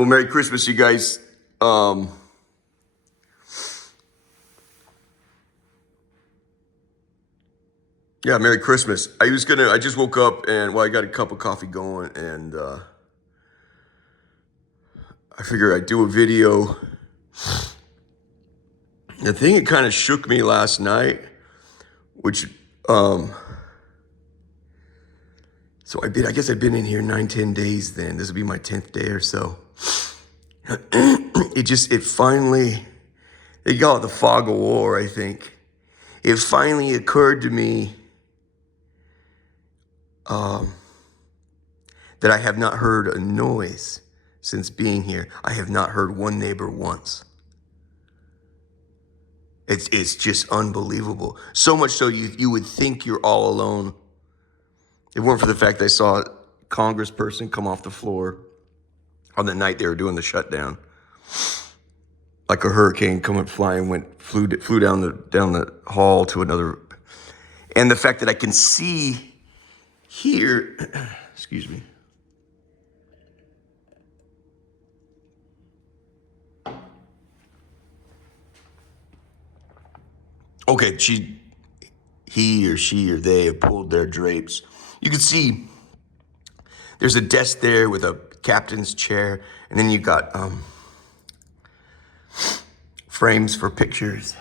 Well, Merry Christmas, you guys. Um, yeah, Merry Christmas. I just woke up and, well, I got a cup of coffee going and I figured I'd do a video. The thing that kind of shook me last night, which, um, I guess I've been in here 9, 10 days then. This will be my 10th day or so. It finally, they call it the fog of war, I think. It finally occurred to me that I have not heard a noise since being here. I have not heard one neighbor once. It's just unbelievable. So much so you would think you're all alone. If it weren't for the fact that I saw a congressperson come off the floor on the night they were doing the shutdown. Like a hurricane coming flying, flew down the hall to another. And the fact that I can see here, excuse me. Okay, he or she or they have pulled their drapes. You can see there's a desk there with a captain's chair, and then you got frames for pictures.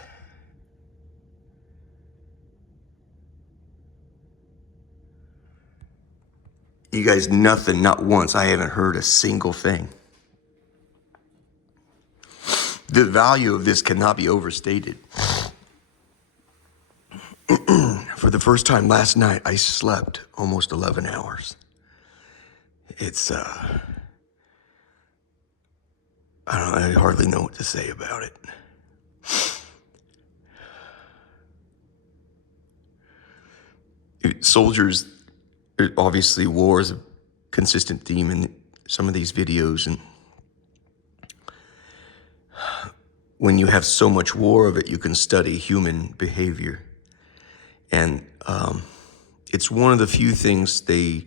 You guys, nothing, not once. I haven't heard a single thing. The value of this cannot be overstated. For the first time last night, I slept almost 11 hours. It's, I hardly know what to say about it. Soldiers, obviously war is a consistent theme in some of these videos. And when you have so much war of it, you can study human behavior. And it's one of the few things they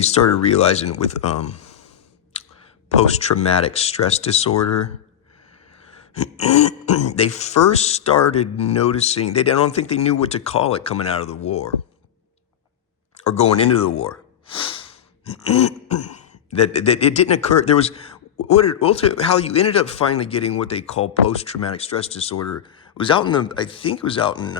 started realizing with post-traumatic stress disorder. They first started noticing, I don't think they knew what to call it coming out of the war or going into the war. that it didn't occur. There was, how you ended up finally getting what they call post-traumatic stress disorder. It was out in I think it was out in,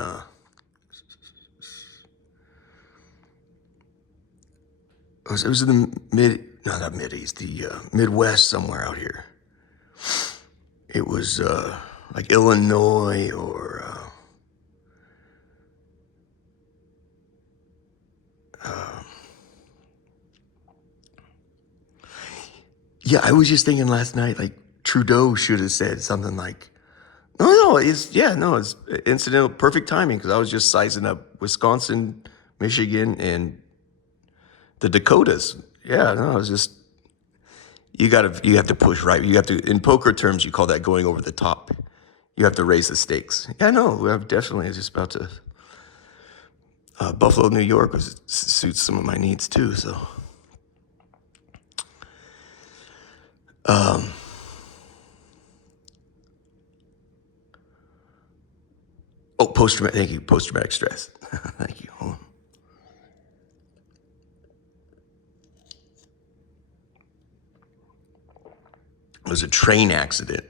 it was in the not Mid-East, the Midwest somewhere out here. It was like Illinois or yeah, I was just thinking last night, like Trudeau should have said something like, it's incidental, perfect timing, because I was just sizing up Wisconsin, Michigan, and the Dakotas. Yeah, no, it's just, you have to push, right? You have to, in poker terms, you call that going over the top. You have to raise the stakes. Yeah, no, I'm definitely just about to, Buffalo, New York suits some of my needs too, so. Thank you, post-traumatic stress. Thank you. Hold on. It was a train accident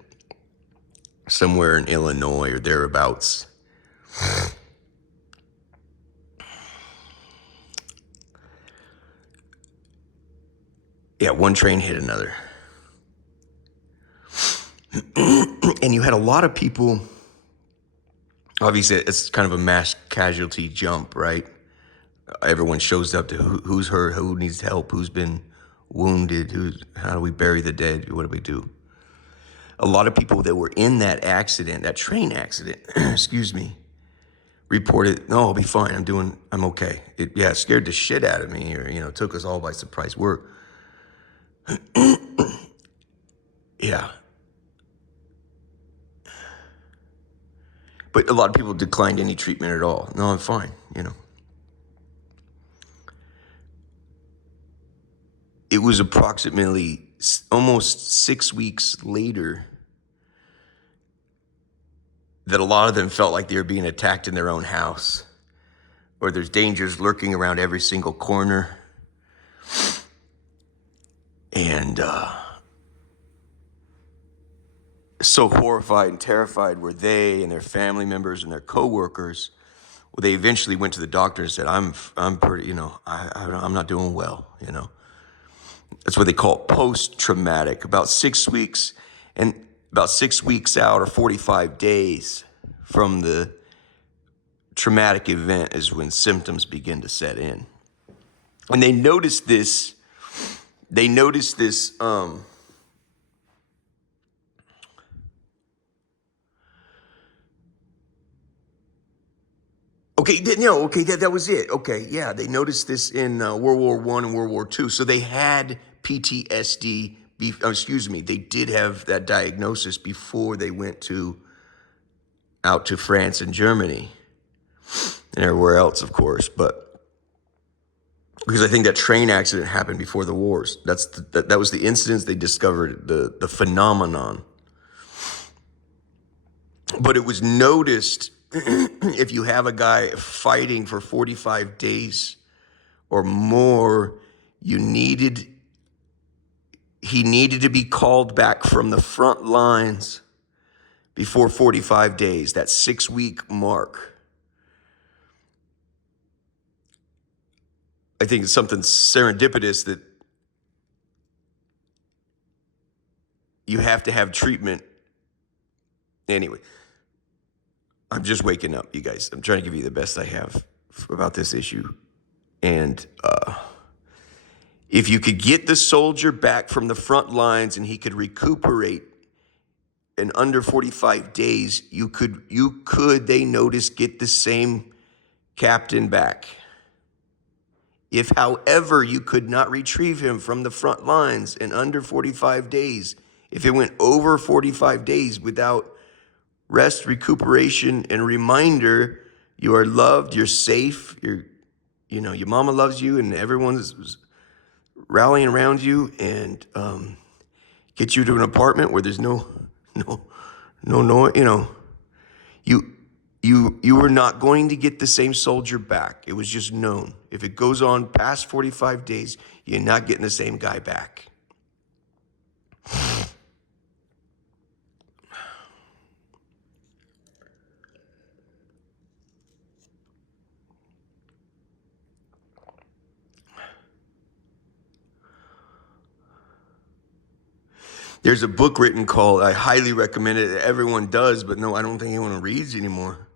somewhere in Illinois or thereabouts. Yeah, one train hit another. And you had a lot of people, obviously it's kind of a mass casualty jump, right? Everyone shows up to who's hurt, who needs help, who's been wounded, how do we bury the dead, what do we do? A lot of people that were in that accident, that train accident, excuse me, reported, no, I'll be fine, I'm okay. It scared the shit out of me, or, took us all by surprise. Yeah. But a lot of people declined any treatment at all. No, I'm fine, it was approximately almost 6 weeks later that a lot of them felt like they were being attacked in their own house, or there's dangers lurking around every single corner. And so horrified and terrified were they and their family members and their coworkers. Well, they eventually went to the doctor and said, I'm pretty, I'm not doing well, That's what they call it, post-traumatic. About 6 weeks out, or 45 days from the traumatic event, is when symptoms begin to set in. And they noticed this, that was it. Okay, yeah, they noticed this in World War I and World War II. So they had PTSD, they did have that diagnosis before they went out to France and Germany and everywhere else, of course. But because I think that train accident happened before the wars. That was the incidents they discovered, the phenomenon. But it was noticed if you have a guy fighting for 45 days or more, he needed to be called back from the front lines before 45 days, that 6-week mark. I think it's something serendipitous that you have to have treatment. Anyway, I'm just waking up, you guys. I'm trying to give you the best I have about this issue. And if you could get the soldier back from the front lines and he could recuperate in under 45 days, you could, they noticed, get the same captain back. If, however, you could not retrieve him from the front lines in under 45 days, if it went over 45 days without rest, recuperation, and reminder, you are loved, you're safe, your mama loves you, and everyone's rallying around you, and get you to an apartment where there's no, you are not going to get the same soldier back. It was just known. If it goes on past 45 days, you're not getting the same guy back. There's a book written called, I highly recommend it. Everyone does, but no, I don't think anyone reads anymore.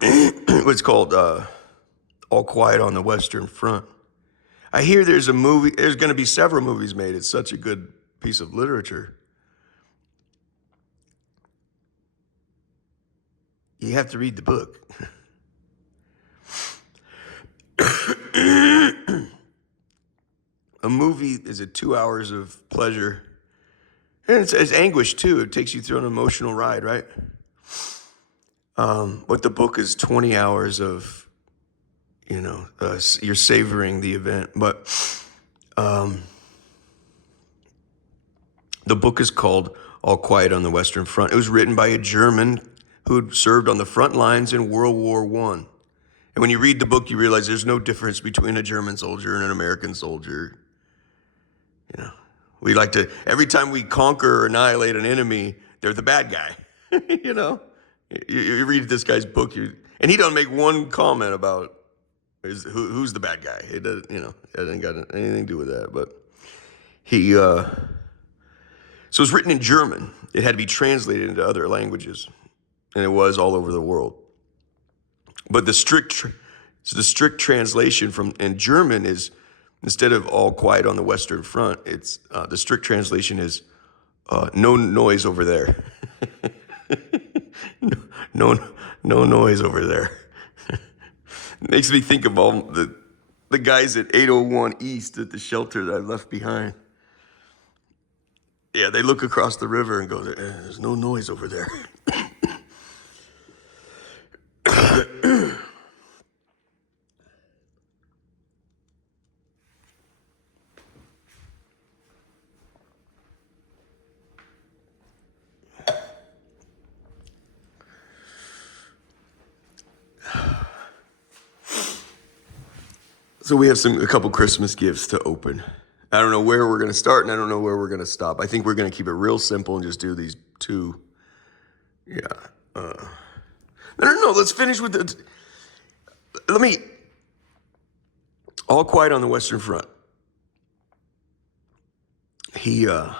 It's called All Quiet on the Western Front. I hear there's going to be several movies made. It's such a good piece of literature. You have to read the book. A movie is 2 hours of pleasure. And it's anguish, too. It takes you through an emotional ride, right? But the book is 20 hours of, you're savoring the event. But the book is called All Quiet on the Western Front. It was written by a German who served on the front lines in World War I. And when you read the book, you realize there's no difference between a German soldier and an American soldier. We like to, every time we conquer or annihilate an enemy, they're the bad guy. You read this guy's book, and he doesn't make one comment about who's the bad guy. It doesn't, it hasn't got anything to do with that. But so it's written in German. It had to be translated into other languages, and it was all over the world. But the strict translation in German is, instead of All Quiet on the Western Front, it's the strict translation is no noise over there. no noise over there. Makes me think of all the guys at 801 East at the shelter that I left behind. Yeah, they look across the river and go, there's no noise over there. So we have a couple Christmas gifts to open. I don't know where we're going to start, and I don't know where we're going to stop. I think we're going to keep it real simple and just do these two. Yeah. No. Let's finish with the. All Quiet on the Western Front. You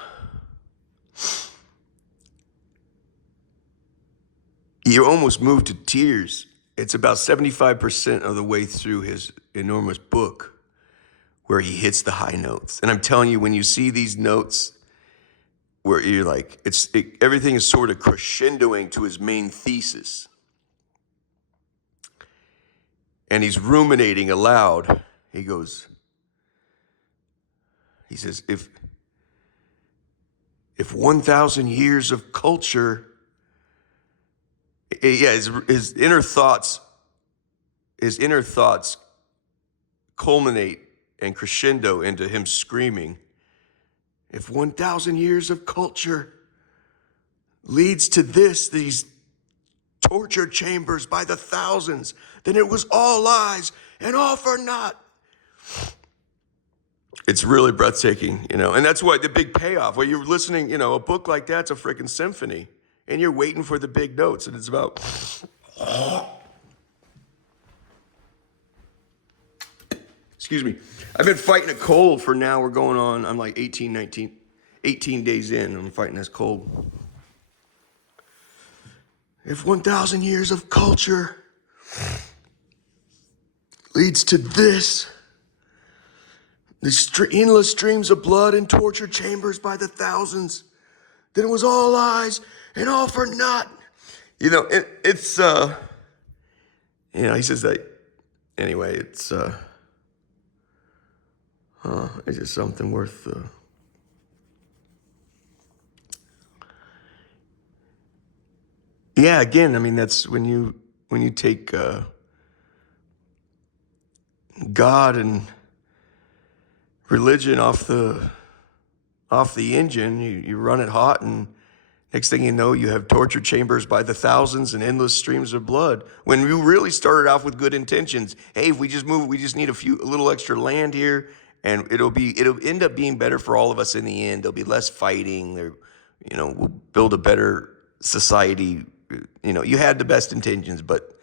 almost moved to tears. It's about 75% of the way through his enormous book where he hits the high notes. And I'm telling you, when you see these notes where you're like, everything is sort of crescendoing to his main thesis. And he's ruminating aloud. He says, if 1,000 years of culture, his inner thoughts culminate and crescendo into him screaming, if 1,000 years of culture leads to these torture chambers by the thousands, then it was all lies and all for naught. It's really breathtaking, and that's why the big payoff, where you're listening, a book like that's a freaking symphony, and you're waiting for the big notes, and it's about, excuse me. I've been fighting a cold for now. We're going on, I'm like 18 days in, I'm fighting this cold. If 1,000 years of culture leads to the endless streams of blood and torture chambers by the thousands, then it was all lies and all for naught. He says that, anyway, it's just something worth, yeah, again, that's when you take God and religion off the engine, you run it hot, and next thing you know, you have torture chambers by the thousands and endless streams of blood. When you really started off with good intentions, hey, if we just need a little extra land here, and it'll end up being better for all of us in the end. There'll be less fighting. We'll build a better society. You had the best intentions, but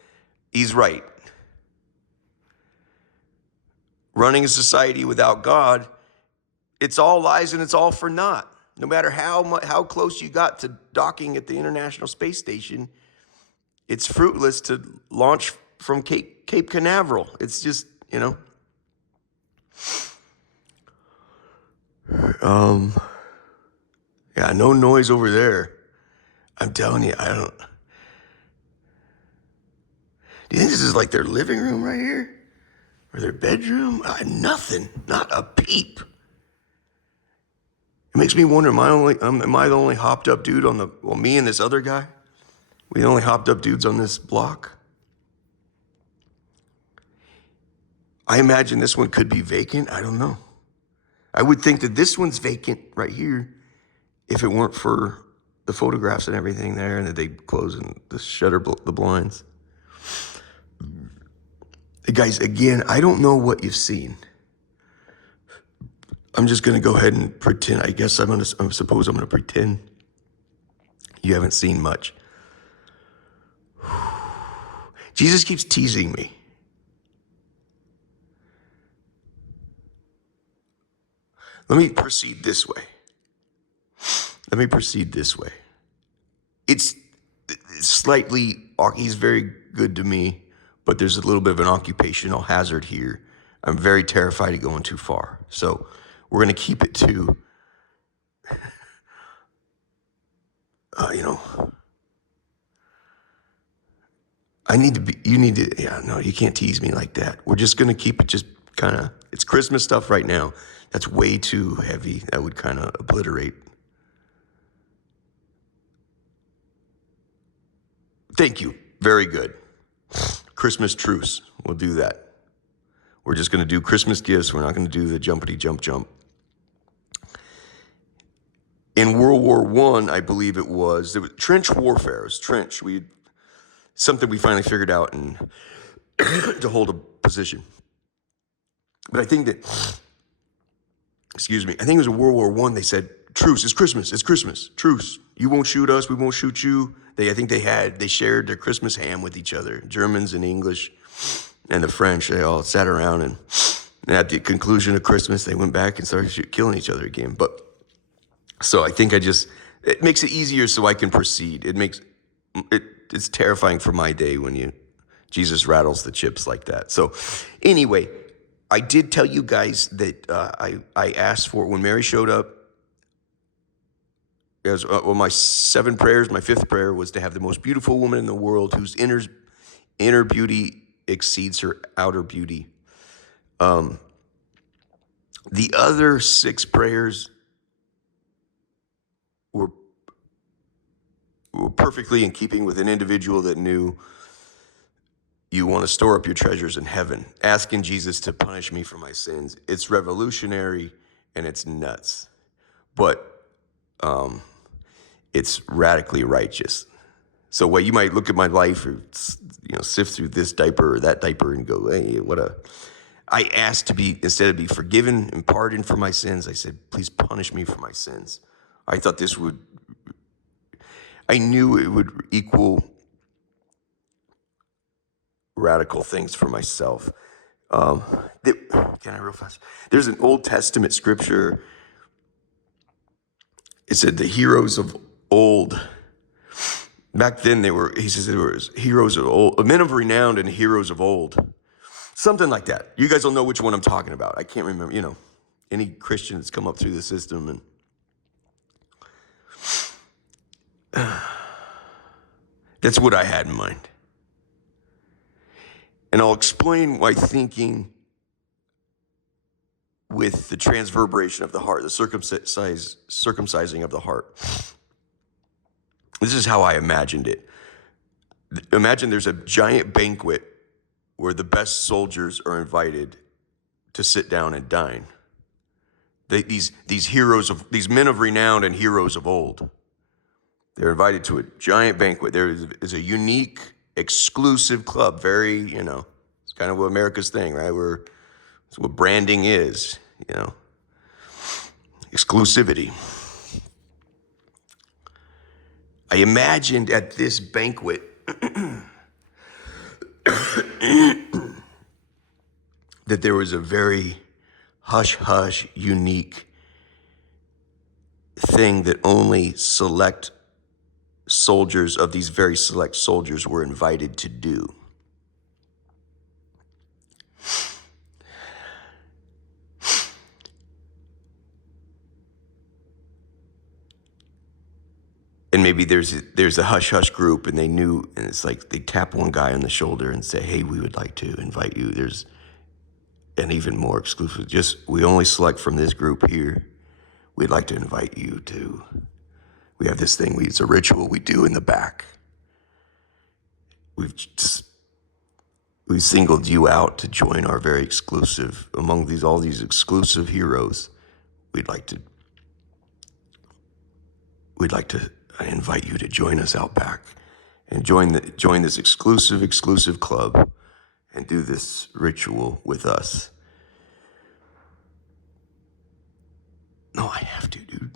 he's right. Running a society without God, it's all lies and it's all for naught. No matter how close you got to docking at the International Space Station, it's fruitless to launch from Cape Canaveral. It's just, no noise over there. I'm telling you, I don't. Do you think this is like their living room right here? Or their bedroom? Nothing. Not a peep. It makes me wonder, am I the only hopped up dude me and this other guy? We the only hopped up dudes on this block? I imagine this one could be vacant. I don't know. I would think that this one's vacant right here if it weren't for the photographs and everything there, and that they close and the shutter, the blinds. Guys, again, I don't know what you've seen. I'm just going to go ahead and pretend. I guess I'm going to pretend you haven't seen much. Jesus keeps teasing me. Let me proceed this way. It's slightly, he's very good to me, but there's a little bit of an occupational hazard here. I'm very terrified of going too far. So we're going to keep it to, you can't tease me like that. We're just going to keep it just kind of, it's Christmas stuff right now. That's way too heavy. That would kind of obliterate. Thank you. Very good. Christmas truce. We'll do that. We're just going to do Christmas gifts. We're not going to do the jumpity jump. In World War I believe there was trench warfare. It was trench. Something we finally figured out and to hold a position. But I think that, excuse me, I think it was in World War One. They said, truce, it's Christmas, truce. You won't shoot us, we won't shoot you. I think they shared their Christmas ham with each other. Germans and English and the French, they all sat around, and at the conclusion of Christmas, they went back and started killing each other again. But so I think it makes it easier so I can proceed. It's terrifying for my day when Jesus rattles the chips like that. So anyway, I did tell you guys that I asked for, when Mary showed up, as my 7 prayers, my 5th prayer was to have the most beautiful woman in the world whose inner beauty exceeds her outer beauty. The other 6 prayers were perfectly in keeping with an individual that knew you want to store up your treasures in heaven, asking Jesus to punish me for my sins. It's revolutionary and it's nuts, but it's radically righteous. So what you might look at my life, or sift through this diaper or that diaper and go, hey, I asked to be, instead of be forgiven and pardoned for my sins, I said, please punish me for my sins. I thought I knew it would equal radical things for myself. Can I real fast? There's an Old Testament scripture. It said the heroes of old. Back then he says there was heroes of old, men of renown and heroes of old. Something like that. You guys will know which one I'm talking about. I can't remember, any Christian that's come up through the system. And that's what I had in mind. And I'll explain why thinking with the transverberation of the heart, the circumcising of the heart. This is how I imagined it. Imagine there's a giant banquet where the best soldiers are invited to sit down and dine. These men of renown and heroes of old, they're invited to a giant banquet. There is a unique, exclusive club. Very, it's kind of what America's thing, right? It's what branding is, exclusivity. I imagined at this banquet that there was a very hush-hush, unique thing that only select soldiers of these very select soldiers were invited to do. And maybe there's a hush-hush group, and they knew, and it's like they tap one guy on the shoulder and say, hey, we would like to invite you. There's an even more exclusive, we only select from this group here. We'd like to invite you to, we have this thing, it's a ritual we do in the back. We've singled you out to join our very exclusive, among all these exclusive heroes. We'd like to invite you to join us out back and join this exclusive club and do this ritual with us. No, I have to, dude.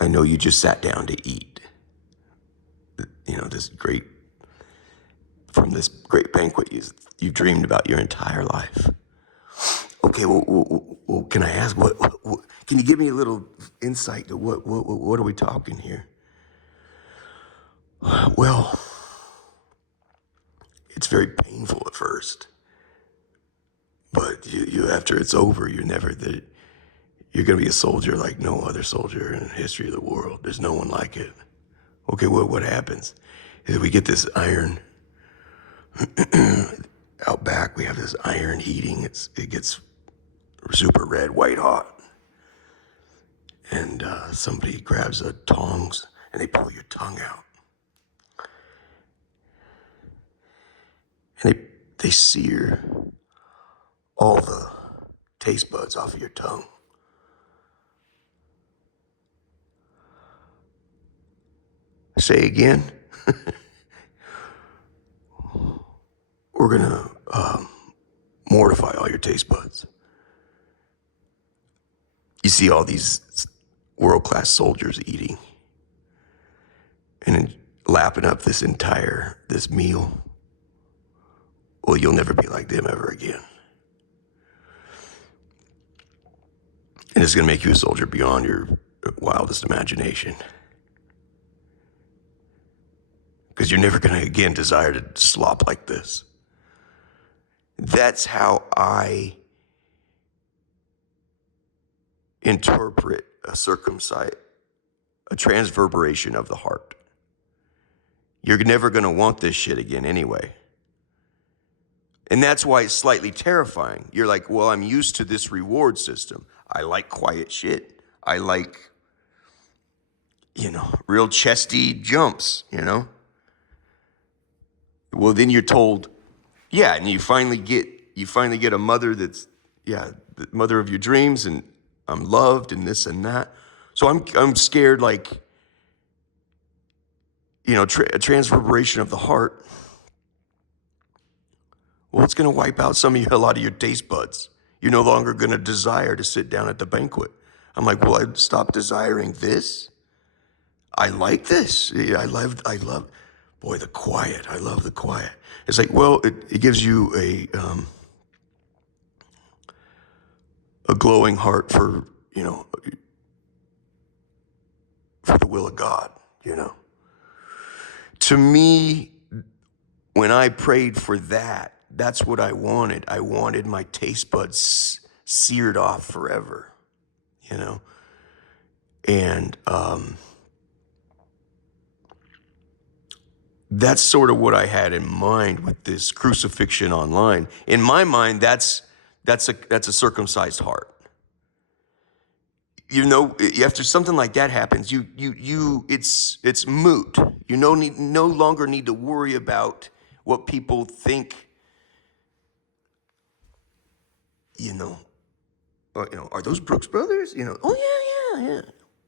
I know you just sat down to eat, from this great banquet you've dreamed about your entire life. Okay, well, can I ask, what can you give me a little insight to what are we talking here? Well, it's very painful at first, but you after it's over, you're going to be a soldier like no other soldier in the history of the world. There's no one like it. Okay, what happens is we get this iron out back. We have this iron heating. It gets super red, white hot. And somebody grabs a tongs and they pull your tongue out. And they sear all the taste buds off of your tongue. Say again? We're going to mortify all your taste buds. You see all these world-class soldiers eating and then lapping up this meal. Well, you'll never be like them ever again. And it's going to make you a soldier beyond your wildest imagination. Because you're never going to, again, desire to slop like this. That's how I interpret a transverberation of the heart. You're never going to want this shit again anyway. And that's why it's slightly terrifying. You're like, well, I'm used to this reward system. I like quiet shit. I like, real chesty jumps, Well, then you're told, yeah, and you finally get a mother that's, the mother of your dreams, and I'm loved and this and that. So I'm scared, like, a transverberation of the heart. Well, it's going to wipe out a lot of your taste buds. You're no longer going to desire to sit down at the banquet. I'm like, well, I stopped desiring this. I like this. I love, boy, the quiet. I love the quiet. It's like, well, it gives you a glowing heart for, for the will of God, To me, when I prayed for that, that's what I wanted. I wanted my taste buds seared off forever, And that's sort of what I had in mind with this crucifixion online. In my mind, that's a circumcised heart. After something like that happens, it's moot. You no longer need to worry about what people think. Are those Brooks Brothers? Oh yeah.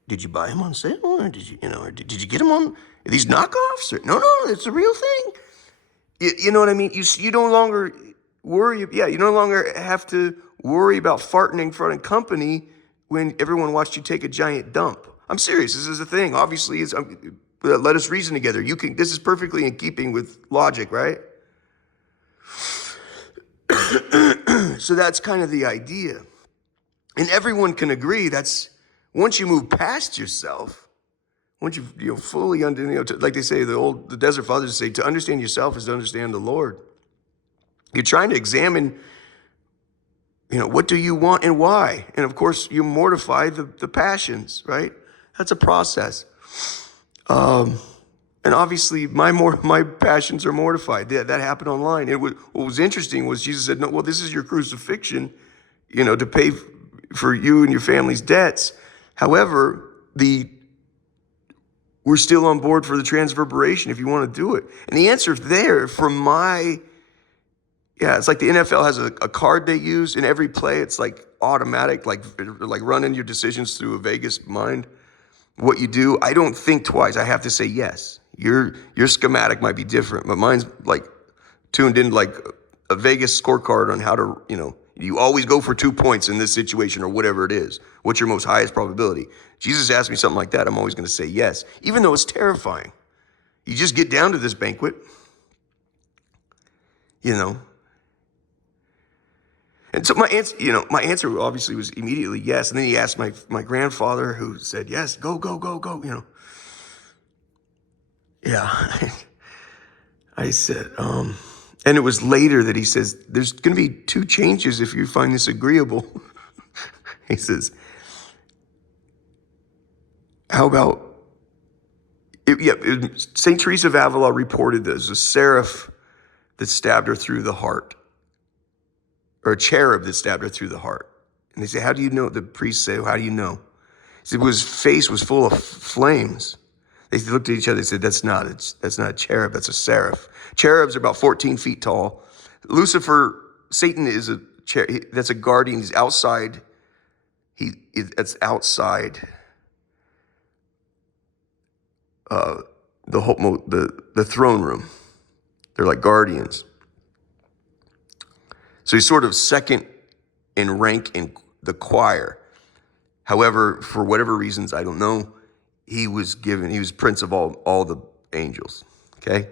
Did you buy them on sale, or did you get them on? Are these knockoffs? Or, no, it's a real thing. You know what I mean? You no longer worry. Yeah, you no longer have to worry about farting in front of company when everyone watched you take a giant dump. I'm serious. This is a thing. Obviously, let us reason together. This is perfectly in keeping with logic, right? So that's kind of the idea. And everyone can agree that's once you move past yourself, once you fully like they say, the Desert Fathers say, to understand yourself is to understand the Lord. You're trying to examine, what do you want and why? And of course, you mortify the passions, right? That's a process. And obviously, my passions are mortified. That happened online. What was interesting was Jesus said, "No, well, this is your crucifixion, to pay for you and your family's debts. However, we're still on board for the transverberation if you want to do it." And the answer there, it's like the NFL has a card they use in every play. It's like automatic, like running your decisions through a Vegas mind. What you do, I don't think twice. I have to say yes. Your schematic might be different, but mine's like tuned in like a Vegas scorecard on how to, you always go for 2 points in this situation or whatever it is. What's your most highest probability? Jesus asked me something like that, I'm always going to say yes, even though it's terrifying. You just get down to this banquet, And so my answer obviously was immediately yes. And then he asked my grandfather, who said, yes, go. Yeah. I said, and it was later that he says, there's going to be 2 changes if you find this agreeable. He says, how about, St. Teresa of Avila reported there's a seraph that stabbed her through the heart, or a cherub that stabbed her through the heart. And they say, how do you know? The priests say, how do you know? He said, his face was full of flames. They looked at each other and said, that's not a cherub, that's a seraph. Cherubs are about 14 feet tall. Lucifer, Satan is that's a guardian. He's outside. That's outside the throne room. They're like guardians. So he's sort of second in rank in the choir. However, for whatever reasons, I don't know, he was prince of all the angels. Okay?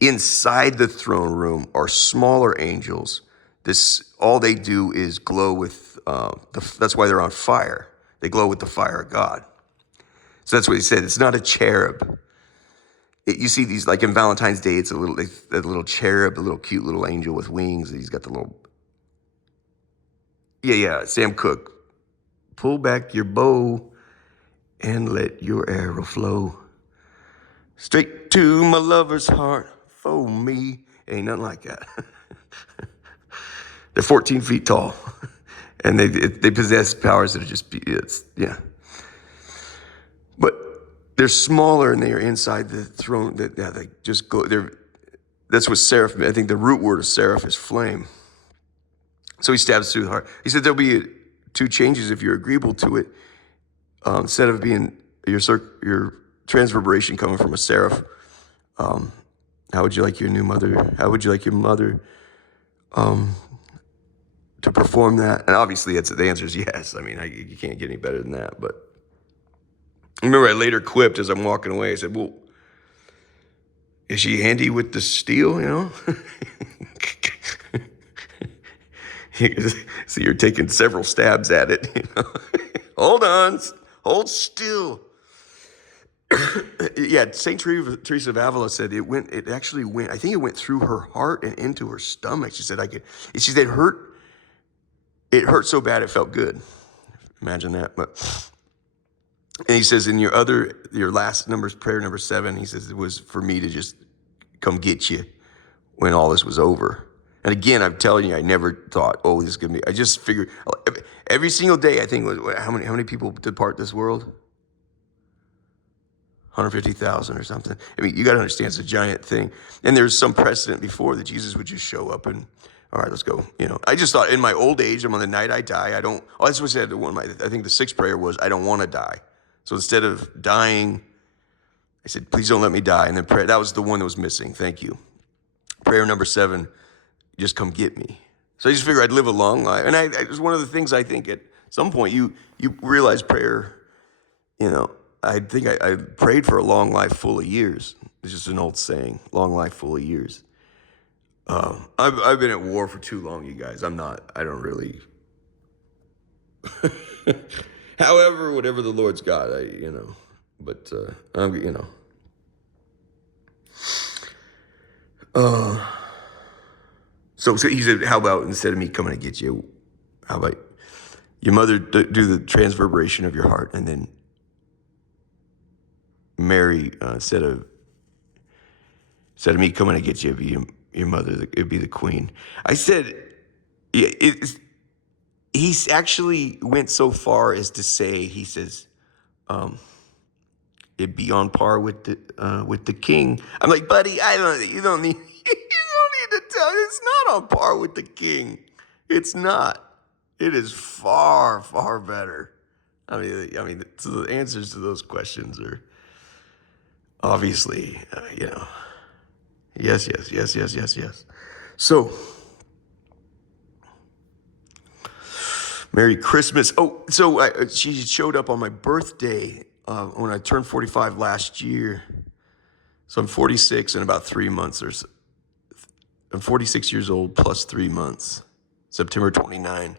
Inside the throne room are smaller angels. All they do is glow with, that's why they're on fire. They glow with the fire of God. So that's what he said. It's not a cherub. You see these, like in Valentine's Day, it's a little cherub, a little cute little angel with wings. He's got the little, Sam Cooke. Pull back your bow and let your arrow flow. Straight to my lover's heart for me. Ain't nothing like that. They're 14 feet tall. And they possess powers that are just, But they're smaller and they are inside the throne. They just go, that's what seraph, I think the root word of seraph is flame. So he stabs through the heart. He said there'll be two changes if you're agreeable to it. Instead of being your transverberation coming from a seraph, how would you like your new mother? How would you like your mother to perform that? And obviously, the answer is yes. I mean, you can't get any better than that. But I remember I later quipped as I'm walking away. I said, "Well, is she handy with the steel? You know." So you're taking several stabs at it. You know? Hold still. Yeah, Saint Teresa of Avila said it actually went. I think it went through her heart and into her stomach. She said She said it hurt so bad it felt good. Imagine that. And he says in your last prayer number 7, he says it was for me to just come get you when all this was over. And again, I'm telling you, I never thought, oh, this is gonna be. I just figured every single day. I think how many people depart this world? 150,000 or something. I mean, you got to understand, it's a giant thing. And there's some precedent before that Jesus would just show up and, all right, let's go. You know, I just thought in my old age, I'm on the night I die. That's what I said. I think the 6th prayer was, I don't want to die. So instead of dying, I said, please don't let me die. And then prayer, that was the one that was missing. Thank you. Prayer number 7, just come get me. So I just figured I'd live a long life. And it was one of the things I think at some point you realize prayer, you know, I think I prayed for a long life full of years. It's just an old saying, long life full of years. I've been at war for too long, you guys. I don't really. However, whatever the Lord's got, but So he said, how about instead of me coming to get you, how about your mother do the transverberation of your heart, and then Mary, instead of me coming to get you, it'd be your mother, it'd be the queen. I said, he actually went so far as to say, he says, it'd be on par with the king. I'm like, buddy, you don't need to tell. It's not on par with the king. It's not. It is far, far better. I mean, so the answers to those questions are obviously, yes. So, Merry Christmas. Oh, so she showed up on my birthday when I turned 45 last year. So I'm 46 in about 3 months or so. I'm 46 years old plus 3 months. September 29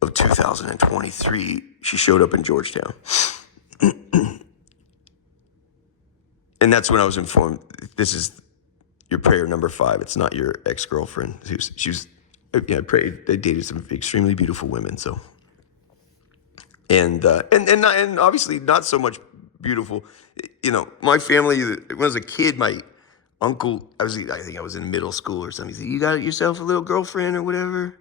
of 2023, she showed up in Georgetown. And that's when I was informed, this is your prayer number 5. It's not your ex-girlfriend. I prayed. They dated some extremely beautiful women. So, and obviously not so much beautiful. You know, my family. When I was a kid, my uncle. I think I was in middle school or something. He said, "You got yourself a little girlfriend or whatever,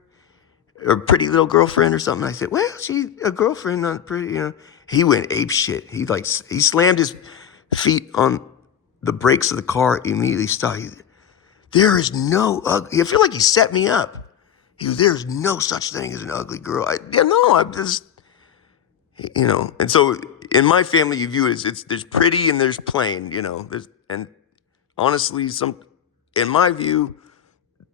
or a pretty little girlfriend or something." I said, "Well, she's a girlfriend, not pretty." You know, he went ape shit. He slammed his feet on the brakes of the car. Immediately stopped. There is no ugly. I feel like he set me up. He goes, there's no such thing as an ugly girl. I'm just, and so in my family, you view it as there's pretty and there's plain, and honestly, in my view,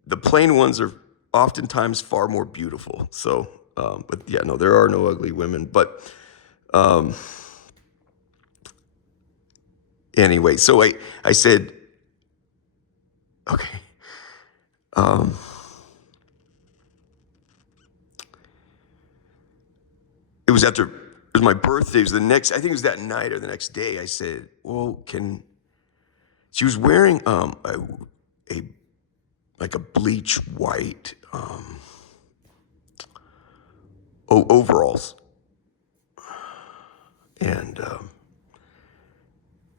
the plain ones are oftentimes far more beautiful. So, but yeah, no, there are no ugly women. But anyway, so I said, okay. It was my birthday. It was I think it was that night or the next day. I said, well, she was wearing like a bleach white overalls. And it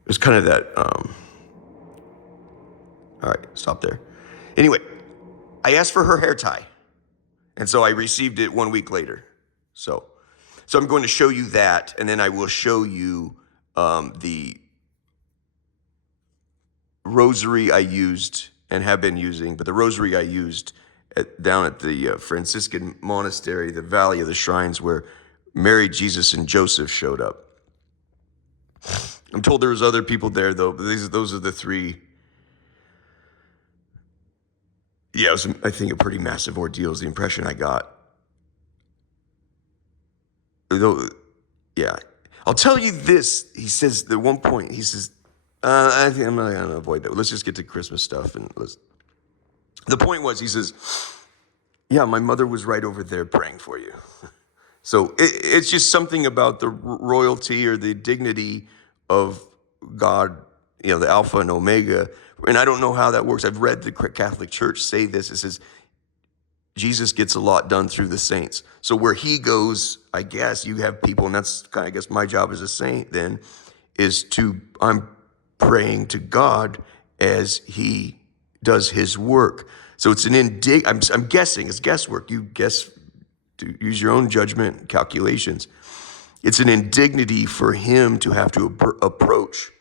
was kind of that, all right, stop there. Anyway, I asked for her hair tie. And so I received it 1 week later. So I'm going to show you that, and then I will show you the rosary I used and have been using, but the rosary I used down at the Franciscan monastery, the Valley of the Shrines, where Mary, Jesus, and Joseph showed up. I'm told there was other people there, though, but those are the three. Yeah, it was, I think, a pretty massive ordeal is the impression I got. Though, yeah. I'll tell you this. He says, at one point, he says, I think I'm not going to avoid that. Let's just get to Christmas stuff. The point was, he says, yeah, my mother was right over there praying for you. So it's just something about the royalty or the dignity of God, the Alpha and Omega. And I don't know how that works. I've read the Catholic Church say this. It says, Jesus gets a lot done through the saints. So where he goes, I guess you have people, and that's kind of, I guess my job as a saint then is I'm praying to God as he does his work. So it's I'm guessing, it's guesswork. You guess, to use your own judgment and calculations. It's an indignity for him to have to approach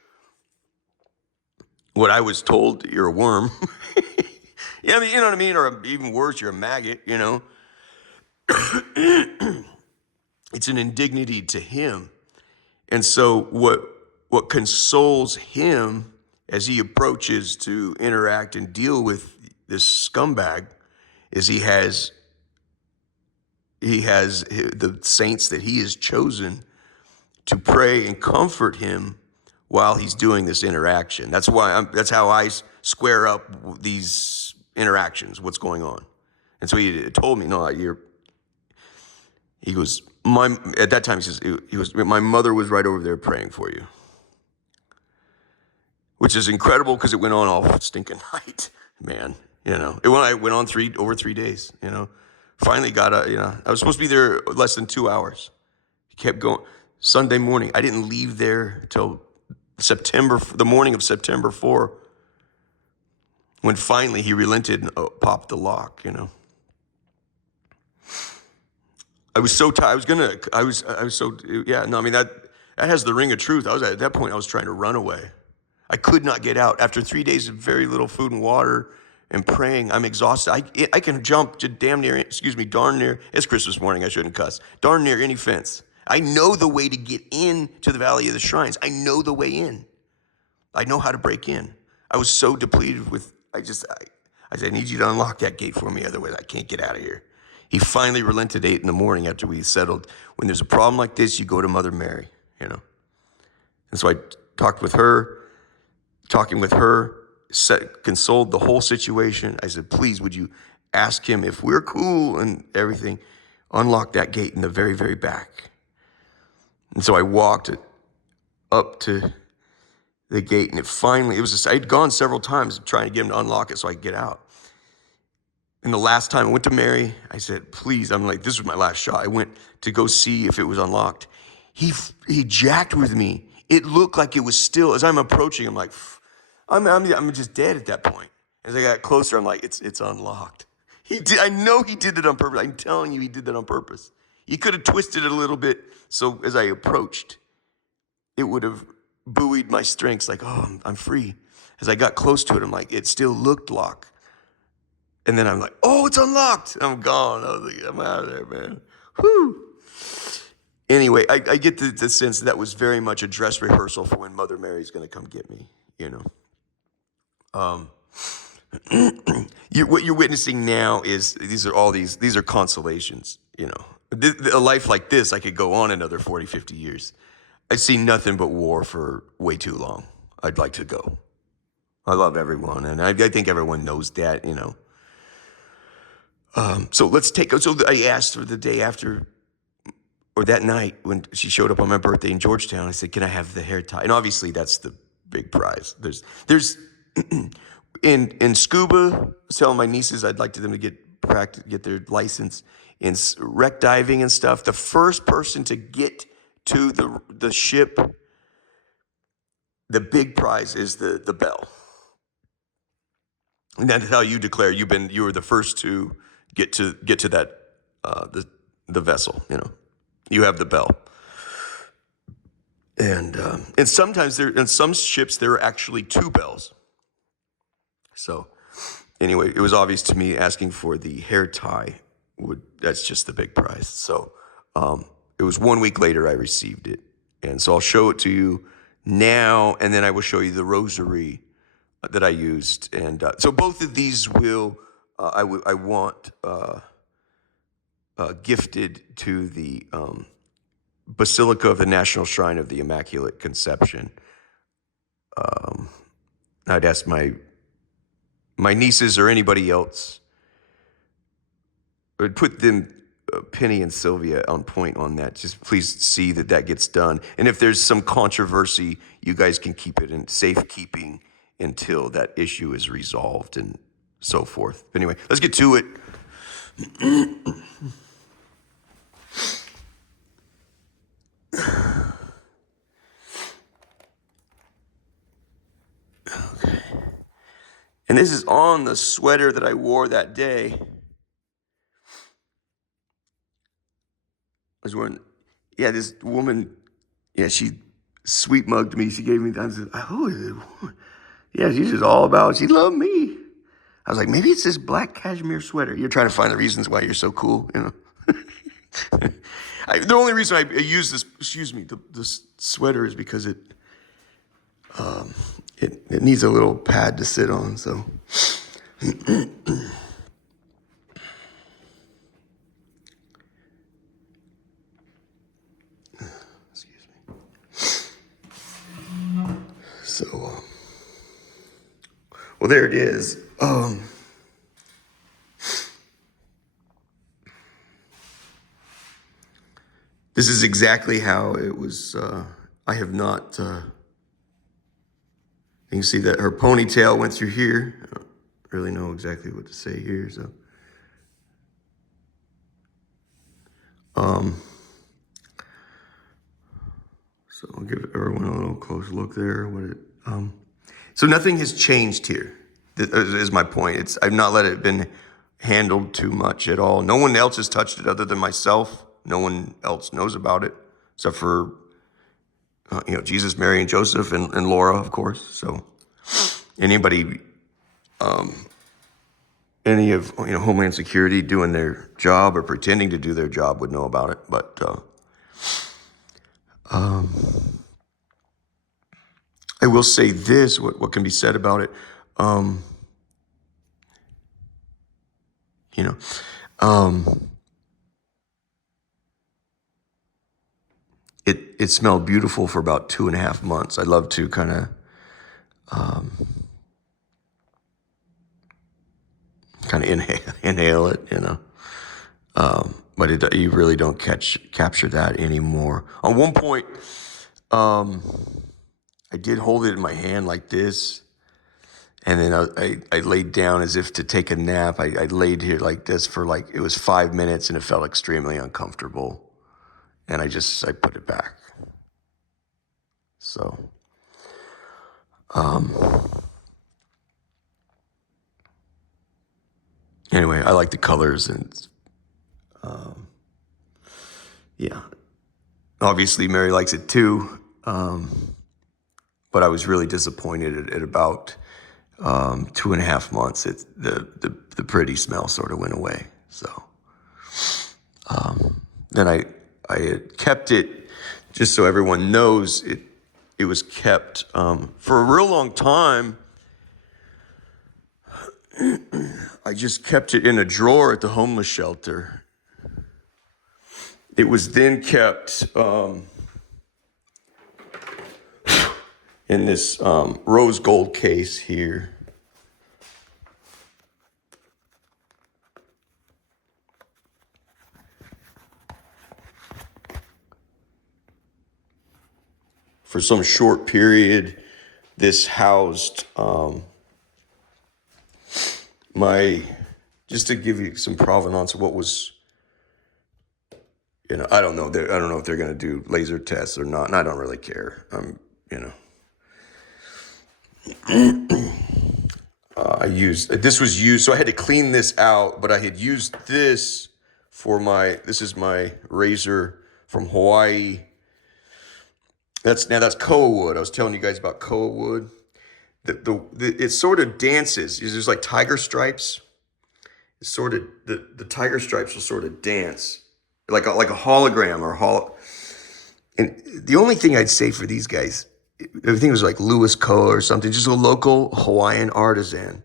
what I was told, you're a worm. Yeah, I mean, you know what I mean? Or even worse, you're a maggot, It's an indignity to him. And so what consoles him as he approaches to interact and deal with this scumbag is he has the saints that he has chosen to pray and comfort him while he's doing this interaction. That's how I square up these interactions, what's going on. And so he told me, no, he goes, at that time, he says, my mother was right over there praying for you. Which is incredible because it went on all stinking night, man. It went on over 3 days, Finally got I was supposed to be there less than 2 hours. He kept going. Sunday morning, I didn't leave there till the morning of September 4, when finally he relented and popped the lock, I was so tired. I was so, yeah, no, I mean, that has the ring of truth. At that point, I was trying to run away. I could not get out. After 3 days of very little food and water and praying, I'm exhausted. I can jump to darn near, it's Christmas morning, I shouldn't cuss, darn near any fence. I know the way to get in to the Valley of the Shrines. I know the way in. I know how to break in. I was so depleted I said, I need you to unlock that gate for me, otherwise I can't get out of here. He finally relented 8 a.m. after we settled. When there's a problem like this, you go to Mother Mary, And so I talking with her, consoled the whole situation. I said, please, would you ask him if we're cool and everything, unlock that gate in the very, very back. And so I walked up to the gate, and I'd gone several times trying to get him to unlock it so I could get out. And the last time I went to Mary, I said, please, I'm like, this was my last shot. I went to go see if it was unlocked. He jacked with me. It looked like it was still, as I'm approaching, I'm like, I'm just dead at that point. As I got closer, I'm like, it's unlocked. I know he did it on purpose. I'm telling you, he did that on purpose. He could have twisted it a little bit, so as I approached, it would have buoyed my strengths, like, oh, I'm free. As I got close to it, I'm like, it still looked locked. And then I'm like, oh, it's unlocked. I'm gone. I was like, I'm out of there, man. Whew. Anyway, I get the sense that was very much a dress rehearsal for when Mother Mary's going to come get me, you know. Um, what you're witnessing now is these are consolations, you know. A life like this, I could go on another 40, 50 years. I've seen nothing but war for way too long. I'd like to go. I love everyone, and I think everyone knows that, you know. So I asked her the day after, or that night when she showed up on my birthday in Georgetown. I said, "Can I have the hair tie?" And obviously, that's the big prize. There's in scuba. I was telling my nieces I'd like them to get their license in wreck diving and stuff. The first person to get to the ship, the big prize is the bell. And that's how you declare you were the first to get to that the vessel. You know, you have the bell. And sometimes in some ships there are actually two bells. So anyway, it was obvious to me asking for the hair tie that's just the big prize. So it was 1 week later I received it, and so I'll show it to you now, and then I will show you the rosary that I used. And so both of these I want gifted to the Basilica of the National Shrine of the Immaculate Conception. I'd ask my nieces or anybody else, I would put them, Penny and Sylvia, on point on that. Just please see that gets done. And if there's some controversy, you guys can keep it in safekeeping until that issue is resolved and so forth. Anyway, let's get to it. Okay. And this is on the sweater that I wore that day. I was wearing, this woman, she sweet mugged me. She gave me that. I said, oh, yeah, she's just all about, she loved me. I was like, maybe it's this black cashmere sweater. You're trying to find the reasons why you're so cool, you know. The only reason I use this sweater is because it needs a little pad to sit on, so. Excuse me. So, well, there it is. This is exactly how it was. I have not. You can see that her ponytail went through here. I don't really know exactly what to say here, so. So I'll give everyone a little close look there. So nothing has changed here. This is my point. I've not let it been handled too much at all. No one else has touched it other than myself. No one else knows about it except for Jesus, Mary, and Joseph, and Laura, of course. So anybody, any of Homeland Security doing their job or pretending to do their job would know about it. But I will say this: what can be said about it? It smelled beautiful for about 2.5 months. I'd love to kind of inhale it, but you really don't capture that anymore. On one point, I did hold it in my hand like this, and then I laid down as if to take a nap. I laid here like this for it was 5 minutes, and it felt extremely uncomfortable. And I put it back. So, anyway, I like the colors, and obviously Mary likes it too. But I was really disappointed at about 2.5 months. The pretty smell sort of went away. So, then I had kept it, just so everyone knows, it was kept for a real long time. I just kept it in a drawer at the homeless shelter. It was then kept in this rose gold case here. For some short period, this housed just to give you some provenance of what was, I don't know. I don't know if they're going to do laser tests or not, and I don't really care. This was used, so I had to clean this out, but I had used this this is my razor from Hawaii. That's koa wood. I was telling you guys about koa wood. It sort of dances. There's like tiger stripes. It's sort of, the tiger stripes will sort of dance like a hologram and the only thing I'd say for these guys, everything was like Louis Koa or something, just a local Hawaiian artisan.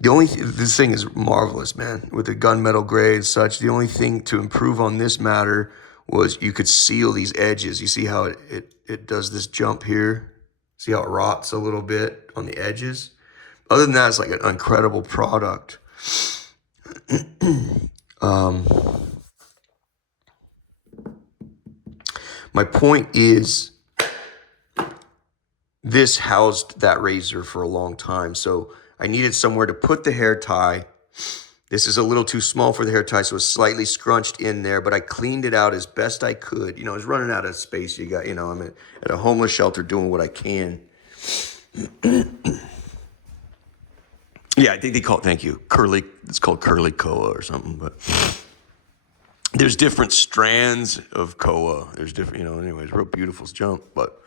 This thing is marvelous, man, with the gunmetal gray and such. The only thing to improve on this matter was you could seal these edges. You see how it does this jump here? See how it rots a little bit on the edges? Other than that, it's like an incredible product. My point is, this housed that razor for a long time, so I needed somewhere to put the hair tie. This is a little too small for the hair tie, so it's slightly scrunched in there, but I cleaned it out as best I could. I was running out of space. I'm at a homeless shelter doing what I can. Yeah, I think they call it, thank you, curly. It's called curly koa or something, but there's different strands of koa. There's different, anyways, real beautiful jump, but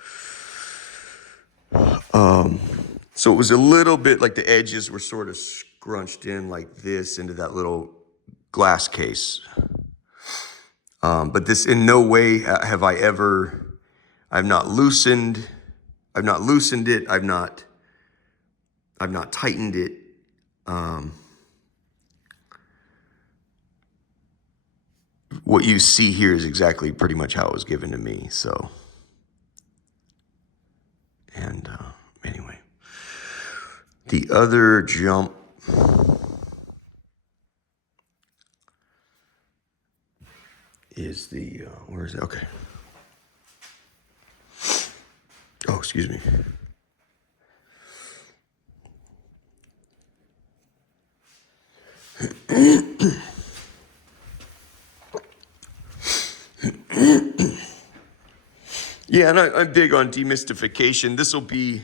so it was a little bit like the edges were sort of scrunched in like this into that little glass case. But this, in no way I've not loosened it. I've not tightened it. What you see here is exactly pretty much how it was given to me. So, and anyway, the other jump is where is it? Okay. Oh, excuse me. Yeah, and I'm big on demystification. This will be,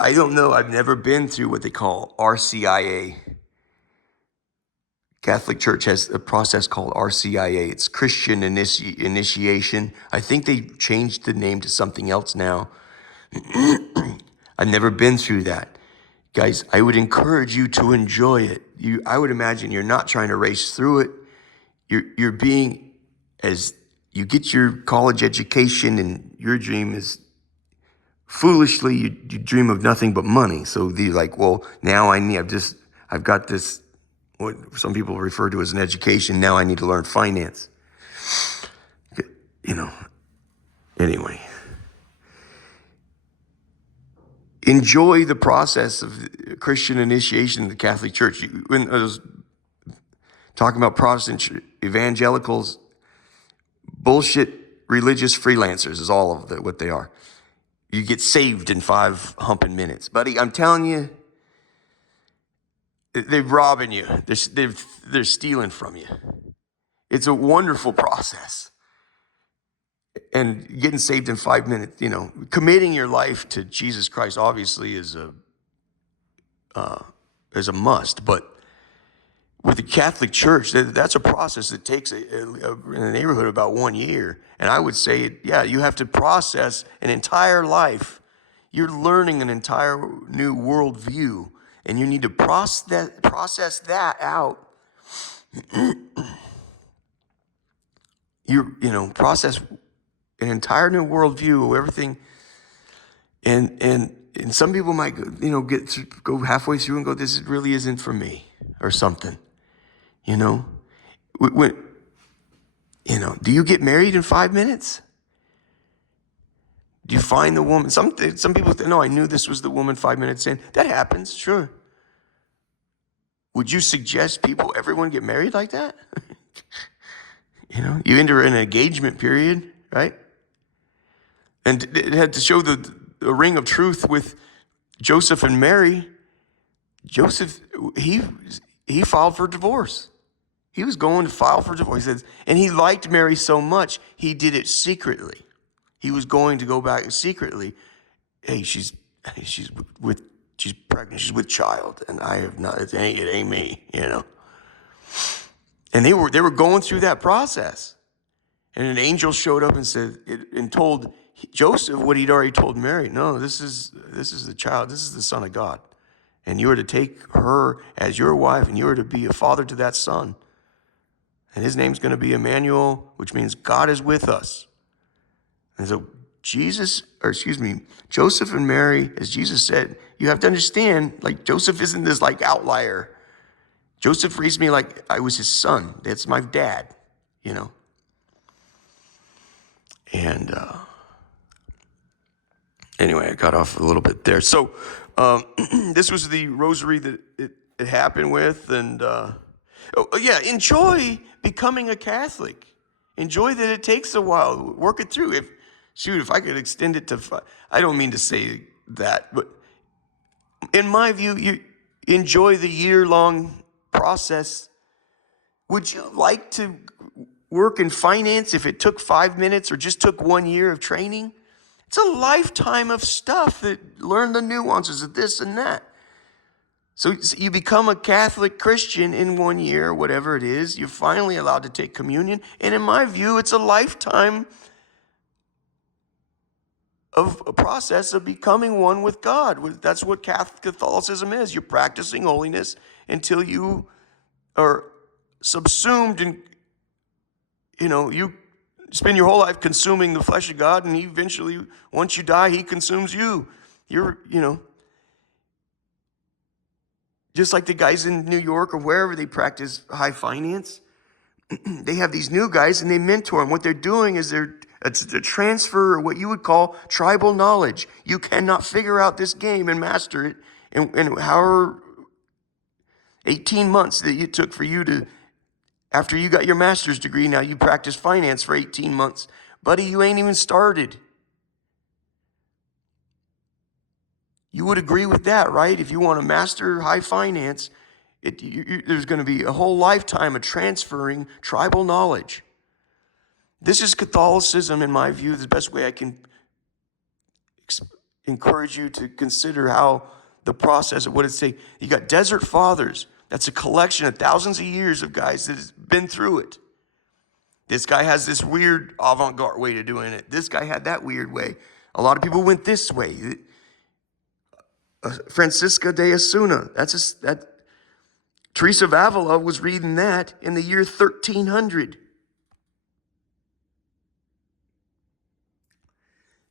I don't know, I've never been through what they call RCIA. Catholic Church has a process called RCIA. It's Christian Initiation. I think they changed the name to something else now. I've never been through that. Guys, I would encourage you to enjoy it. I would imagine you're not trying to race through it. You're being, as you get your college education, and your dream is, foolishly, you dream of nothing but money. So you're like, well, now I've got this, what some people refer to as an education. Now I need to learn finance. Anyway. Enjoy the process of Christian initiation in the Catholic Church. When I was talking about Protestant evangelicals, bullshit religious freelancers is all of what they are. You get saved in 5 humping minutes. Buddy, I'm telling you, they're robbing you. They're stealing from you. It's a wonderful process. And getting saved in 5 minutes, committing your life to Jesus Christ obviously is a must. But with the Catholic Church, that's a process that takes in the neighborhood about 1 year. And I would say, yeah, you have to process an entire life. You're learning an entire new worldview, and you need to process that out. Process an entire new worldview of everything. And some people might go halfway through and go, this really isn't for me, or something. When, do you get married in 5 minutes? Do you find the woman? Some people think, no, I knew this was the woman 5 minutes in. That happens, sure. Would you suggest everyone get married like that? You enter an engagement period, right? And it had to show the ring of truth with Joseph and Mary. Joseph, he filed for divorce. He was going to file for divorce. He says, and he liked Mary so much, he did it secretly. He was going to go back secretly. Hey, she's pregnant. She's with child, and I have not. It ain't me, And they were going through that process, and an angel showed up and said and told Joseph what he'd already told Mary. No, this is the child. This is the Son of God, and you are to take her as your wife, and you are to be a father to that son. And his name's going to be Emmanuel, which means God is with us. And so Joseph and Mary, as Jesus said, you have to understand, like, Joseph isn't this outlier. Joseph raised me like I was his son. That's my dad, And anyway, I got off a little bit there. So this was the rosary that it happened with. And enjoy becoming a Catholic. Enjoy that it takes a while. Work it through. If I could extend it to, I don't mean to say that, but in my view, you enjoy the year-long process. Would you like to work in finance if it took 5 minutes or just took 1 year of training? It's a lifetime of stuff that learn the nuances of this and that. So you become a Catholic Christian in 1 year, whatever it is. You're finally allowed to take communion. And in my view, it's a lifetime of a process of becoming one with God. That's what Catholicism is. You're practicing holiness until you are subsumed and, you spend your whole life consuming the flesh of God, and eventually, once you die, he consumes you. You're, just like the guys in New York or wherever they practice high finance. They have these new guys and they mentor them. What they're doing is it's a transfer, or what you would call tribal knowledge. You cannot figure out this game and master it in however 18 months that it took for you to, after you got your master's degree, now you practice finance for 18 months. Buddy, you ain't even started. You would agree with that, right? If you want to master high finance, there's going to be a whole lifetime of transferring tribal knowledge. This is Catholicism, in my view. The best way I can encourage you to consider how the process of what it's saying. You got Desert Fathers. That's a collection of thousands of years of guys that has been through it. This guy has this weird avant-garde way to doing it. This guy had that weird way. A lot of people went this way. Francisca de Asuna. Teresa of Avila was reading that in the year 1300.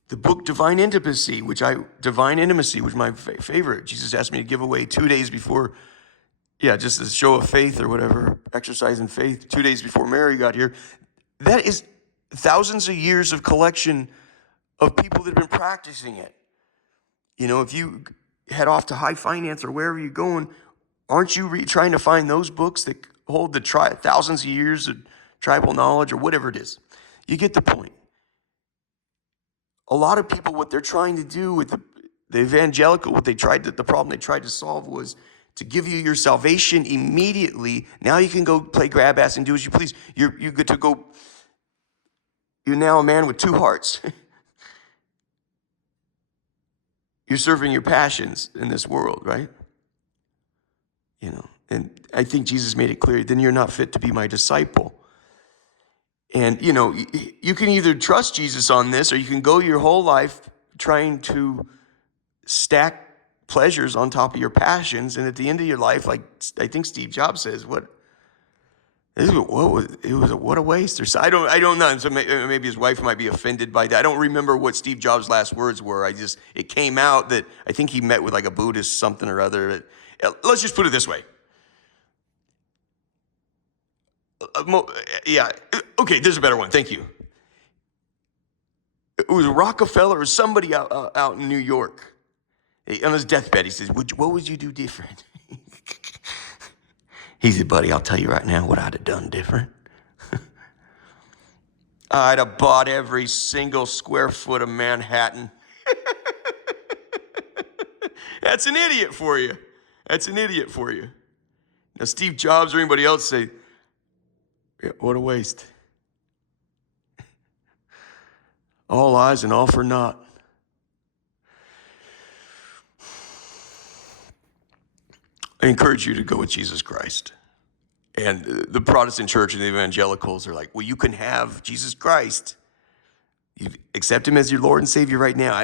The book Divine Intimacy, which was my favorite. Jesus asked me to give away 2 days before, just as a show of faith or whatever, exercise in faith, 2 days before Mary got here. That is thousands of years of collection of people that have been practicing it. If you head off to high finance or wherever you're going, aren't you trying to find those books that hold the thousands of years of tribal knowledge or whatever it is? You get the point. A lot of people, what they're trying to do with the evangelical, the problem they tried to solve was to give you your salvation immediately. Now you can go play grab ass and do as you please. You get to go. You're now a man with two hearts. You're serving your passions in this world, right? And I think Jesus made it clear, then you're not fit to be my disciple. And, you can either trust Jesus on this, or you can go your whole life trying to stack pleasures on top of your passions. And at the end of your life, like I think Steve Jobs says, what a waste. Or so I don't know. So maybe his wife might be offended by that. I don't remember what Steve Jobs' last words were. It came out that I think he met with like a Buddhist something or other. Let's just put it this way. Yeah. Okay, there's a better one. Thank you. It was Rockefeller or somebody out in New York. On his deathbed, he says, what would you do different? He said, buddy, I'll tell you right now what I'd have done different. I'd have bought every single square foot of Manhattan. That's an idiot for you. That's an idiot for you. Now, Steve Jobs or anybody else say, yeah, what a waste. All eyes and all for naught. I encourage you to go with Jesus Christ. And the Protestant church and the evangelicals are like, well, you can have Jesus Christ. You accept him as your Lord and Savior right now.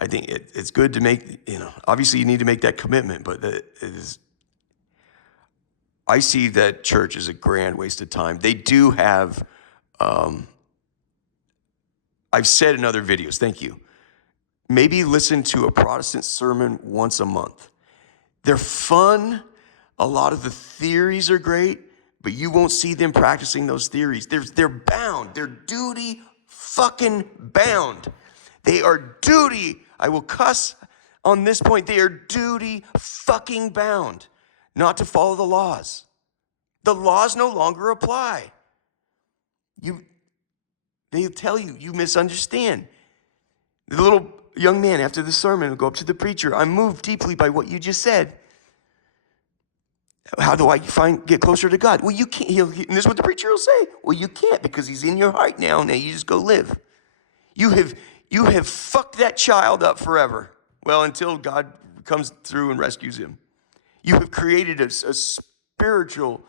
I think it's good to make, obviously you need to make that commitment, but I see that church as a grand waste of time. They do have, I've said in other videos, thank you, maybe listen to a Protestant sermon once a month. They're fun. A lot of the theories are great, but you won't see them practicing those theories. They're bound. They're duty fucking bound. They are duty. I will cuss on this point. They are duty fucking bound not to follow the laws. The laws no longer apply. They tell you, you misunderstand. The little young man after the sermon will go up to the preacher. I'm moved deeply by what you just said. How do I get closer to God? Well, you can't. And this is what the preacher will say. Well, you can't because he's in your heart now. Now you just go live. You have fucked that child up forever. Well, until God comes through and rescues him. You have created a spiritual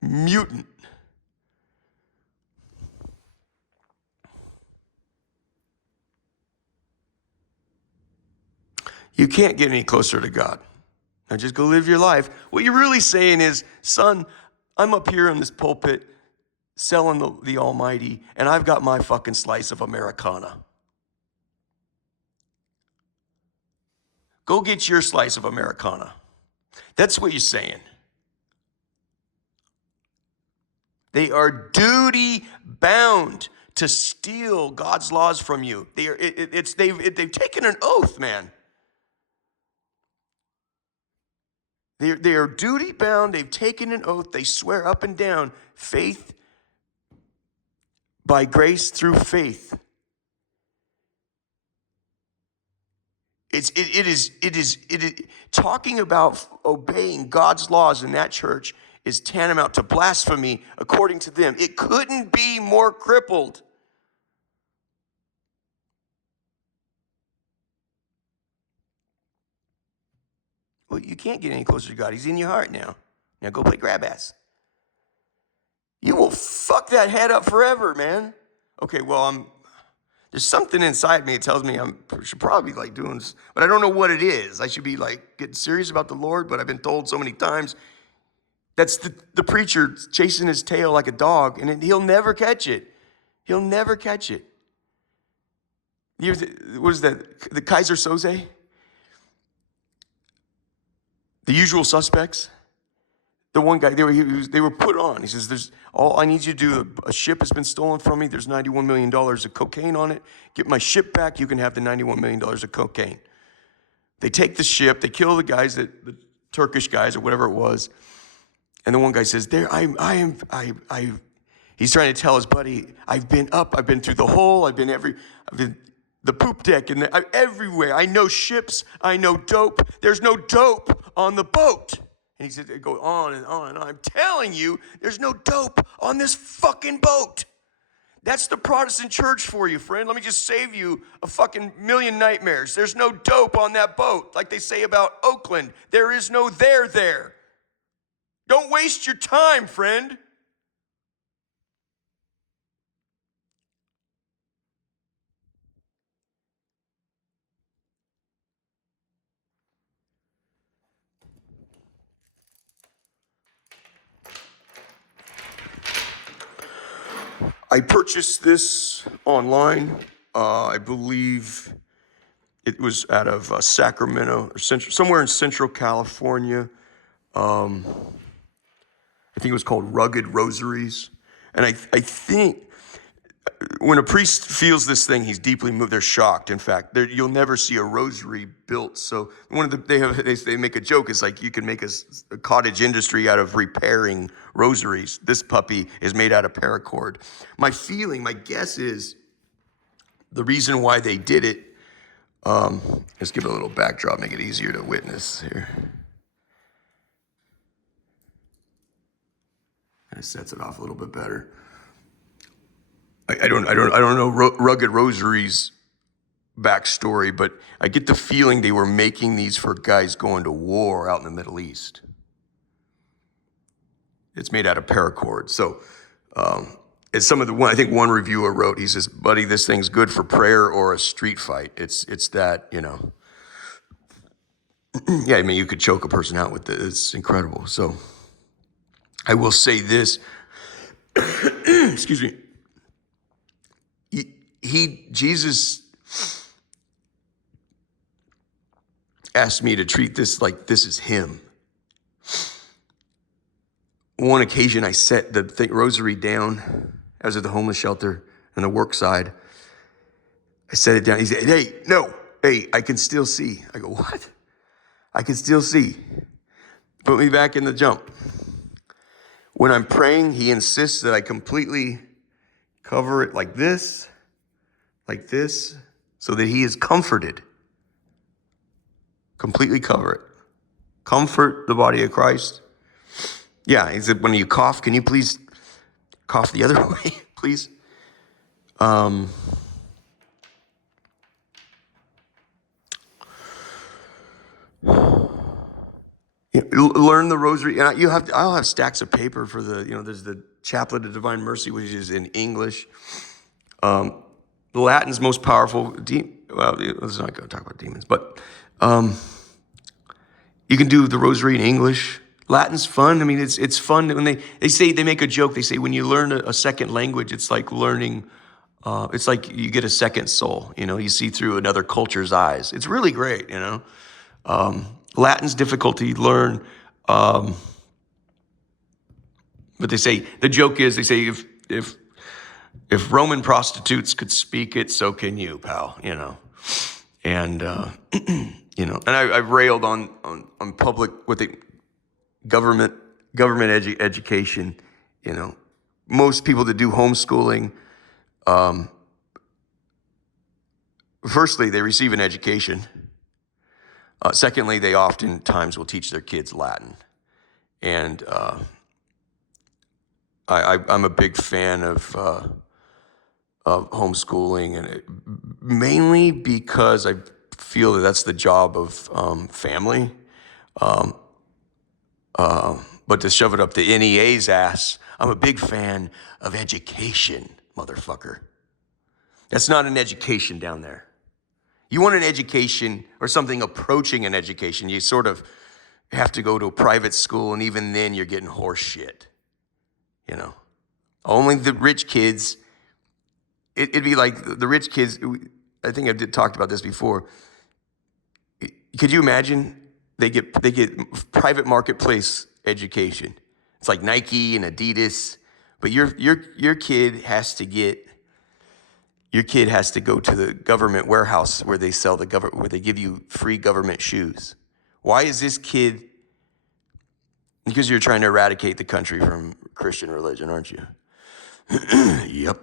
mutant. You can't get any closer to God. Now just go live your life. What you're really saying is, son, I'm up here in this pulpit selling the Almighty, and I've got my fucking slice of Americana. Go get your slice of Americana. That's what you're saying. They are duty bound to steal God's laws from you. They've taken an oath, man. They are duty bound. They've taken an oath. They swear up and down faith by grace through faith. It is talking about obeying God's laws in that church is tantamount to blasphemy according to them. It couldn't be more crippled. Well, you can't get any closer to God. He's in your heart now. Now go play grab ass. You will fuck that head up forever, man. Okay, well, there's something inside me that tells me I should probably be like doing this, but I don't know what it is. I should be like getting serious about the Lord, but I've been told so many times that's the preacher chasing his tail like a dog, and he'll never catch it. He'll never catch it. What is that? The Kaiser Soze? The Usual Suspects? The one guy, they were put on. He says, all I need you to do, a ship has been stolen from me. There's $91 million of cocaine on it. Get my ship back. You can have the $91 million of cocaine. They take the ship. They kill the guys, the Turkish guys or whatever it was. And the one guy says, he's trying to tell his buddy, I've been up. I've been through the hole. I've been the poop deck and everywhere. I know ships. I know dope. There's no dope on the boat. And he said, it goes on and on and on. I'm telling you, there's no dope on this fucking boat. That's the Protestant church for you, friend. Let me just save you a fucking million nightmares. There's no dope on that boat. Like they say about Oakland, there is no there. Don't waste your time, friend. I purchased this online. I believe it was out of Sacramento or somewhere in Central California. I think it was called Rugged Rosaries. And I think when a priest feels this thing, he's deeply moved. They're shocked. In fact, you'll never see a rosary built. So one of the they make a joke. It's like you can make a cottage industry out of repairing rosaries. This puppy is made out of paracord. My guess is the reason why they did it. Let's give it a little backdrop, make it easier to witness here. Kind of sets it off a little bit better. I don't know Rugged Rosaries backstory, but I get the feeling they were making these for guys going to war out in the Middle East. It's made out of paracord. So it's I think one reviewer wrote, he says, buddy, this thing's good for prayer or a street fight. It's that, yeah, I mean, you could choke a person out with this. It's incredible. So I will say this, excuse me. Jesus asked me to treat this like this is him. One occasion I set the rosary down. I was at the homeless shelter on the work side. I set it down. He said, hey, I can still see. I go, what? I can still see. Put me back in the jump. When I'm praying, he insists that I completely cover it like this, so that he is comforted. Completely cover it. Comfort the body of Christ. Yeah, he said, when you cough, can you please cough the other way, please? Learn the rosary. And I'll have stacks of paper for there's the Chaplet of Divine Mercy, which is in English. The Latin's most powerful. Well, let's not go talk about demons, but you can do the rosary in English. Latin's fun. I mean, it's fun when they make a joke. They say when you learn a second language, it's like learning. It's like you get a second soul. You see through another culture's eyes. It's really great. Latin's difficult to learn, but the joke is they say if Roman prostitutes could speak it, so can you, pal. And and I've railed on public government education. Most people that do homeschooling, firstly, they receive an education. Secondly, they oftentimes will teach their kids Latin. And I'm a big fan of homeschooling, and mainly because I feel that that's the job of family. But to shove it up the NEA's ass, I'm a big fan of education, motherfucker. That's not an education down there. You want an education or something approaching an education, you sort of have to go to a private school, and even then you're getting horse shit. Only the rich kids, it'd be like the rich kids, I think I talked about this before. Could you imagine they get private marketplace education? It's like Nike and Adidas, but your kid has to go to the government warehouse where they sell where they give you free government shoes. Why is this kid? Because you're trying to eradicate the country from Christian religion, aren't you? Yep.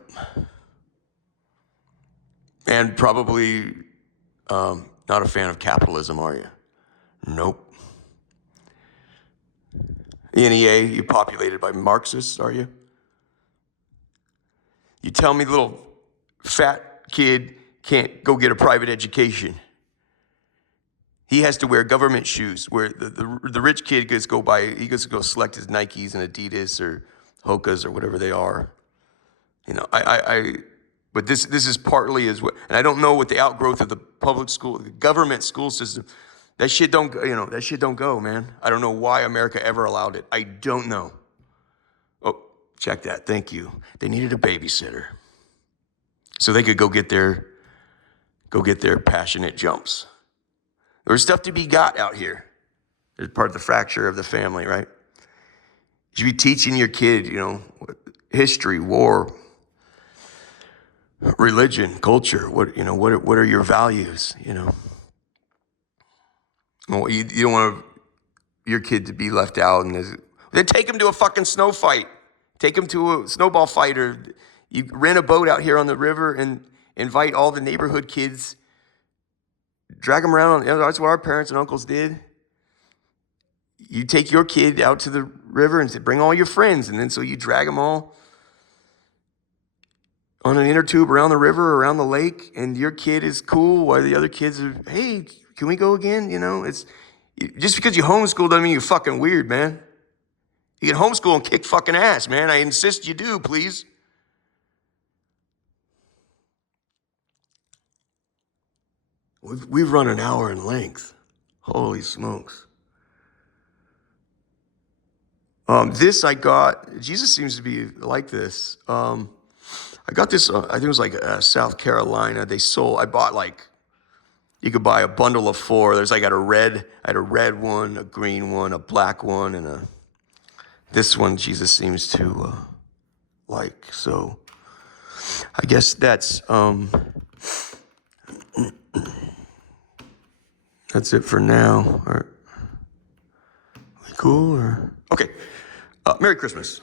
And probably not a fan of capitalism, are you? Nope. The NEA, you populated by Marxists, are you? You tell me the little fat kid can't go get a private education. He has to wear government shoes, where the rich kid gets to go select his Nikes and Adidas or Hokas or whatever they are. But this is partly as well, and I don't know what the outgrowth of the public school, the government school system, that shit don't go, man. I don't know why America ever allowed it. I don't know. Oh, Check that. Thank you. They needed a babysitter so they could go get their passionate jumps. There's stuff to be got out here. There's part of the fracture of the family, right? You should be teaching your kid, history, war, religion, culture. What are your values? Well, you don't want your kid to be left out, and then take him to a fucking snow fight. Take him to a snowball fight, or you rent a boat out here on the river and invite all the neighborhood kids. Drag them around. That's what our parents and uncles did. You take your kid out to the river and say, bring all your friends, and then so you drag them all on an inner tube around the river, around the lake, and your kid is cool while the other kids are, hey, can we go again? It's just because you homeschool doesn't mean you're fucking weird, man. You can homeschool and kick fucking ass, man. I insist you do, please. We've run an hour in length. Holy smokes. This I got, Jesus seems to be like this. I got this, I think it was like South Carolina. I bought you could buy a bundle of 4. I had a red one, a green one, a black one, and this one Jesus seems to like. So I guess that's it for now. Are we cool? Okay. Merry Christmas.